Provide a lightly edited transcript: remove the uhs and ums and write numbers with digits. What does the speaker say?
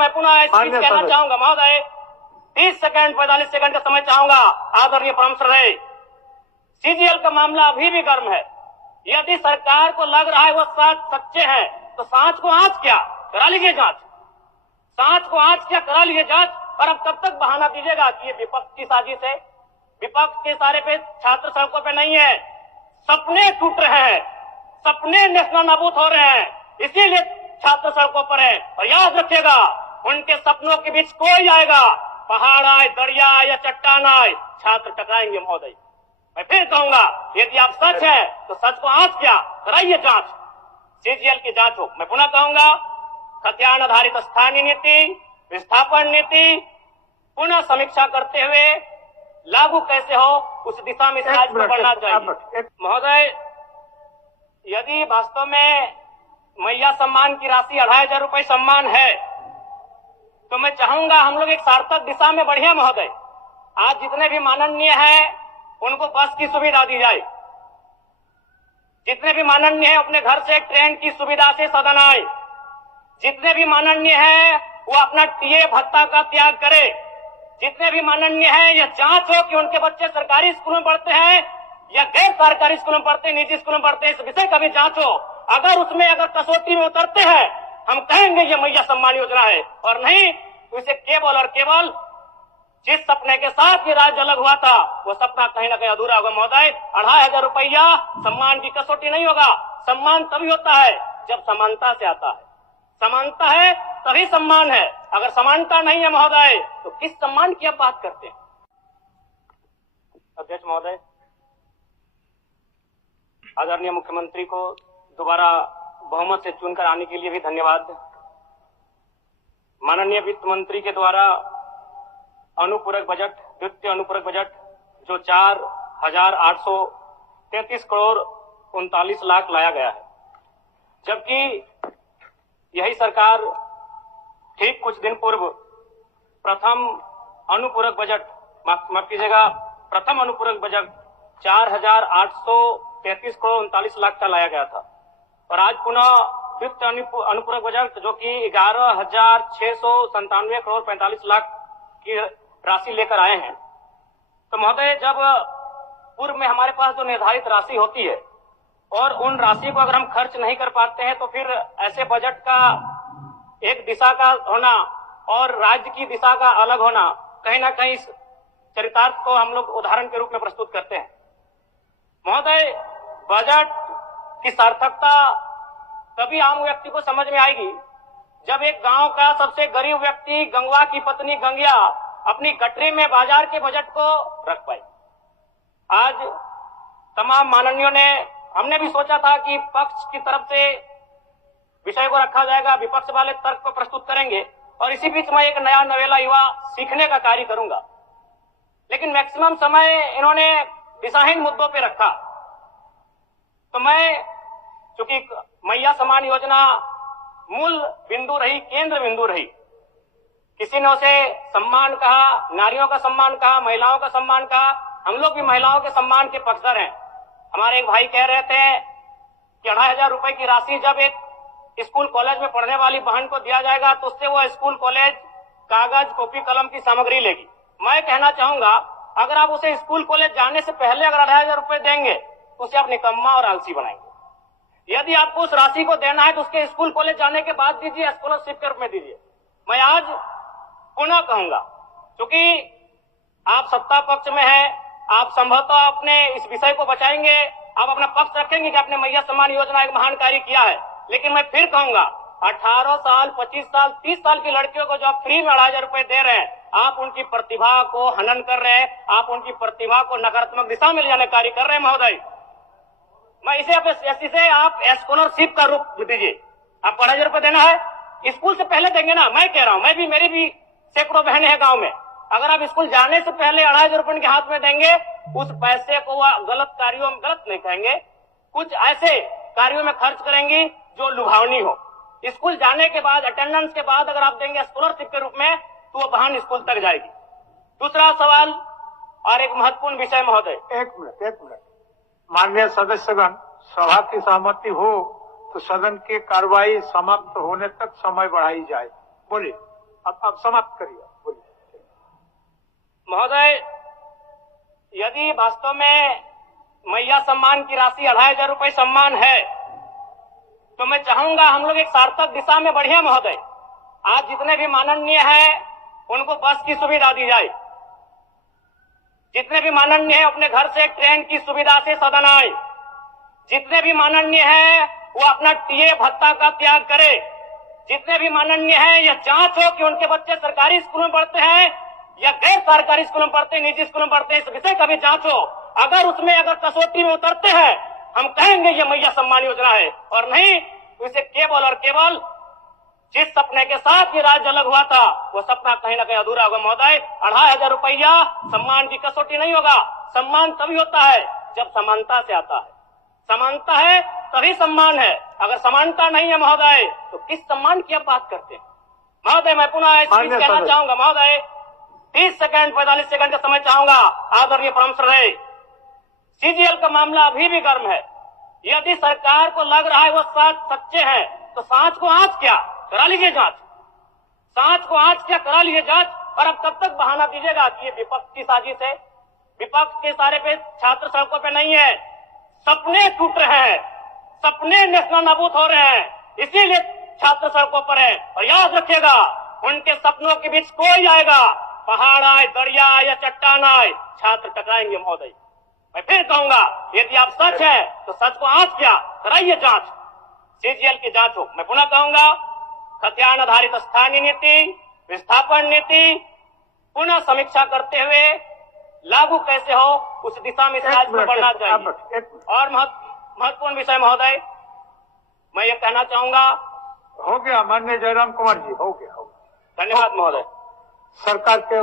मैं पुनः कहना चाहूंगा महोदय, 30 सेकंड 45 सेकंड का समय चाहूंगा। आदरणीय परम श्रद्धेय, सीजीएल का मामला अभी भी गर्म है। यदि सरकार को लग रहा है वो सच्चे हैं तो सांच को आंच क्या करा लीजिए जांच, सांच को आंच क्या करा लीजिए जांच। और अब तब तक बहाना दीजिएगा कि ये विपक्ष की साजिश है। विपक्ष के सारे पे छात्र सड़कों पे नहीं है, सपने टूट रहे हैं, सपने नेस्ता नाबूद हो रहे हैं, इसीलिए छात्र सड़कों पर है। और याद रखिएगा, उनके सपनों के बीच कोई आएगा, पहाड़ आए, दरिया आए या चट्टान आए, छात्र टकराएंगे महोदय। मैं फिर कहूंगा, यदि आप सच है तो सच को आंच क्या कराइए जांच, सीजीएल की जांच हो। मैं पुनः कहूंगा, खतियान आधारित स्थानीय नीति, विस्थापन नीति पुनः समीक्षा करते हुए लागू कैसे हो, उस दिशा में राज्य को बढ़ना चाहिए। महोदय, यदि वास्तव में मैया सम्मान की राशि 2500 रुपए सम्मान है तो मैं चाहूंगा हम लोग एक सार्थक दिशा में बढ़िया महोदय। आज जितने भी माननीय हैं उनको बस की सुविधा दी जाए, जितने भी माननीय हैं अपने घर से ट्रेन की सुविधा से सदन आए, जितने भी माननीय हैं वो अपना टीए भत्ता का त्याग करे, जितने भी माननीय हैं यह जांच हो कि उनके बच्चे सरकारी स्कूल में पढ़ते हैं या गैर सरकारी स्कूल में पढ़ते हैं, निजी स्कूल में पढ़ते हैं, इस विषय का भी जांच हो। अगर उसमें अगर कसौटी में उतरते हैं हम कहेंगे ये मैया सम्मान योजना है, और नहीं तो इसे केवल और केवल जिस सपने के साथ ये राज्य अलग हुआ था वो सपना कहीं ना कहीं अधूरा होगा महोदय। 2500 रुपया सम्मान की कसौटी नहीं होगा। सम्मान तभी होता है जब समानता से आता है, समानता है तभी सम्मान है। अगर समानता नहीं है महोदय तो किस सम्मान की आप बात करते हैं। अध्यक्ष महोदय, आदरणीय मुख्यमंत्री को दोबारा बहुमत से चुनकर आने के लिए भी धन्यवाद। माननीय वित्त मंत्री के द्वारा अनुपूरक बजट, द्वितीय अनुपूरक बजट जो 4,833 करोड़ 39 लाख लाया गया है, जबकि यही सरकार ठीक कुछ दिन पूर्व प्रथम अनुपूरक बजट, माफ कीजिएगा, प्रथम अनुपूरक बजट 4,833 करोड़ 39 लाख का लाया गया था। और आज पुनः द्वितीय अनुपूरक बजट जो कि 11,697 करोड़ 45 लाख की राशि लेकर आए हैं। तो महोदय, जब पूर्व में हमारे पास जो निर्धारित राशि होती है और उन राशि को अगर हम खर्च नहीं कर पाते हैं तो फिर ऐसे बजट का एक दिशा का होना और राज्य की दिशा का अलग होना, कहीं ना कहीं इस चरितार्थ को हम लोग उदाहरण के रूप में प्रस्तुत करते हैं। महोदय, बजट की सार्थकता तभी आम व्यक्ति को समझ में आएगी जब एक गांव का सबसे गरीब व्यक्ति, गंगवा की पत्नी गंगिया, अपनी गठरी में बाजार के बजट को रख पाई। आज तमाम माननीयों ने, हमने भी सोचा था कि पक्ष की तरफ से विषय को रखा जाएगा, विपक्ष वाले तर्क को प्रस्तुत करेंगे और इसी बीच में एक नया नवेला युवा सीखने का कार्य करूंगा। लेकिन मैक्सिमम समय इन्होंने दिशाहीन मुद्दों पे रखा। तो मैं, चूंकि मैया सम्मान योजना मूल बिंदु रही, केंद्र बिंदु रही, किसी ने उसे सम्मान कहा, नारियों का सम्मान कहा, महिलाओं का सम्मान कहा, हम लोग भी महिलाओं के सम्मान के पक्षधर हैं। हमारे एक भाई कह रहे थे कि 2500 रुपए की राशि जब एक स्कूल कॉलेज में पढ़ने वाली बहन को दिया जाएगा तो उससे वो स्कूल कॉलेज कागज, कॉपी, कलम की सामग्री लेगी। मैं कहना चाहूंगा, अगर आप उसे स्कूल कॉलेज जाने से पहले अगर 2500 रुपए देंगे तो उसे आप निकम्मा और आलसी बनाएंगे। यदि आपको उस राशि को देना है तो उसके स्कूल कॉलेज जाने के बाद दीजिए, स्कॉलरशिप के रूप में दीजिए। मैं आज पुनः कहूंगा, क्योंकि आप सत्ता पक्ष में हैं, आप संभवतः अपने इस विषय को बचाएंगे, आप अपना पक्ष रखेंगे कि आपने मैया सम्मान योजना एक महान कार्य किया है। लेकिन मैं फिर कहूंगा, 18 साल, 25 साल, 30 साल की लड़कियों को जो आप फ्री में 2500 रुपए दे रहे हैं, आप उनकी प्रतिभा को हनन कर रहे हैं, आप उनकी प्रतिभा को नकारात्मक दिशा में ले जाने कार्य कर रहे हैं महोदय। मैं इसे आप स्कॉलरशिप का रूप दीजिए। आपको 2500 रुपए देना है, स्कूल से पहले देंगे ना। मैं कह रहा हूं, मेरी भी सैकड़ों बहनें हैं गांव में, अगर आप स्कूल जाने से पहले 2500 रुपए उनके हाथ में देंगे, उस पैसे को वह गलत कार्यों में, गलत नहीं कहेंगे, कुछ ऐसे कार्यों में खर्च करेंगी जो लुभावनी हो। स्कूल जाने के बाद, अटेंडेंस के बाद अगर आप देंगे स्कॉलरशिप के रूप में तो वो बहन स्कूल तक जाएगी। दूसरा सवाल और एक महत्वपूर्ण विषय महोदय। एक मिनट माननीय सदस्यगण, सभा की सहमति हो तो सदन की कार्रवाई समाप्त होने तक समय बढ़ाई जाए। बोलिए। अब समाप्त करिए, बोलिए। महोदय, यदि वास्तव में मैया सम्मान की राशि 2500 रुपये सम्मान है, तो मैं चाहूंगा हम लोग एक सार्थक दिशा में बढ़िया महोदय। आज जितने भी माननीय हैं उनको बस की सुविधा दी जाए, जितने भी माननीय हैं अपने घर से ट्रेन की सुविधा से सदन आए, जितने भी माननीय हैं वो अपना टीए भत्ता का त्याग करे, जितने भी माननीय हैं यह जांच हो कि उनके बच्चे सरकारी स्कूल में पढ़ते हैं या गैर सरकारी स्कूल में पढ़ते हैं, निजी स्कूल में पढ़ते हैं, इस विषय का भी जांच हो। अगर उसमें अगर कसौटी में उतरते हैं, हम कहेंगे ये मैया सम्मान योजना है, और नहीं तो इसे केवल और केवल जिस सपने के साथ ये राज्य अलग हुआ था वो सपना कहीं ना कहीं अधूरा होगा महोदय। 2500 रुपया सम्मान की कसौटी नहीं होगा। सम्मान तभी होता है जब समानता से आता है, समानता है तभी सम्मान है। अगर समानता नहीं है महोदय तो किस सम्मान की आप बात करते हैं महोदय? मैं पुनः इस चीज कहना चाहूंगा महोदय, 30 सेकंड 45 सेकंड का समय चाहूंगा। आदरणीय परम श्रद्धेय, सीजीएल का मामला अभी भी गर्म है। यदि सरकार को लग रहा है वो सच्चे हैं तो सांच को आंच क्या करा लीजिए जांच, सांच को आंच क्या करा लीजिए जांच। और अब तब तक बहाना दीजिएगा कि ये विपक्ष की साजिश है, विपक्ष के सारे पे छात्र सड़कों पे नहीं है, सपने टूट रहे हैं, सपने नेशनल नाबूद हो रहे हैं, इसीलिए छात्र सड़कों पर है। और याद रखिएगा, उनके सपनों के बीच कोई आएगा, पहाड़ आए, दरिया आए या चट्टान आए, छात्र टकराएंगे महोदय। मैं फिर कहूंगा, यदि आप सच है तो सच को आंच क्या कराइए जांच, सीजीएल की जांच हो। मैं पुनः कहूंगा, खतियान आधारित स्थानीय नीति, विस्थापन नीति पुनः समीक्षा करते हुए लागू कैसे हो उस दिशा में राज्य को बढ़ना चाहिए। और महत्वपूर्ण विषय महोदय, मैं ये कहना चाहूंगा, हो गया माननीय जयराम कुमार जी, हो गया। धन्यवाद महोदय। सरकार के